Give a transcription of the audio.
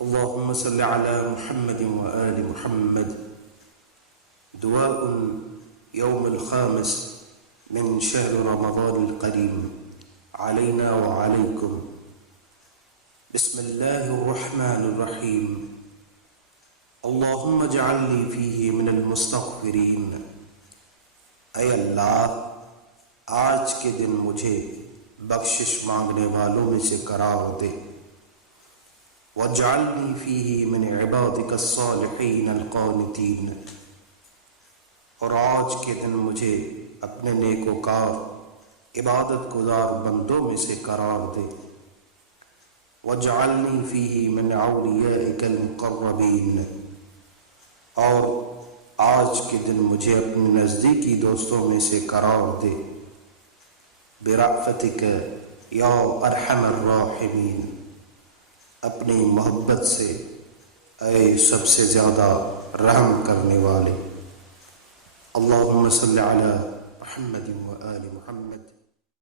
اللهم صل على محمد وآل محمد. دعاء يوم الخامس من شهر رمضان الكريم علينا وعليكم. بسم الله الرحمن الرحيم. اللهم اجعلني فيه من المستغفرين. اے اللہ، آج کے دن مجھے بخشش مانگنے والوں میں سے قرار دے. وَاجْعَلْنِي فِيهِ مِنْ عِبَادِكَ الصَّالِحِينَ الْقَانِتِينَ. اور آج کے دن مجھے اپنے نیکوکار عبادت گزار بندوں میں سے قرار دے. وَاجْعَلْنِي فِيهِ مِنْ أَوْلِيَائِكَ الْمُقَرَّبِينَ. اور آج کے دن مجھے اپنے نزدیکی دوستوں میں سے قرار دے. بِرَأْفَتِكَ یا ارحم الراحمین. اپنی محبت سے اے سب سے زیادہ رحم کرنے والے. اللہم صلی علی محمد و آل محمد.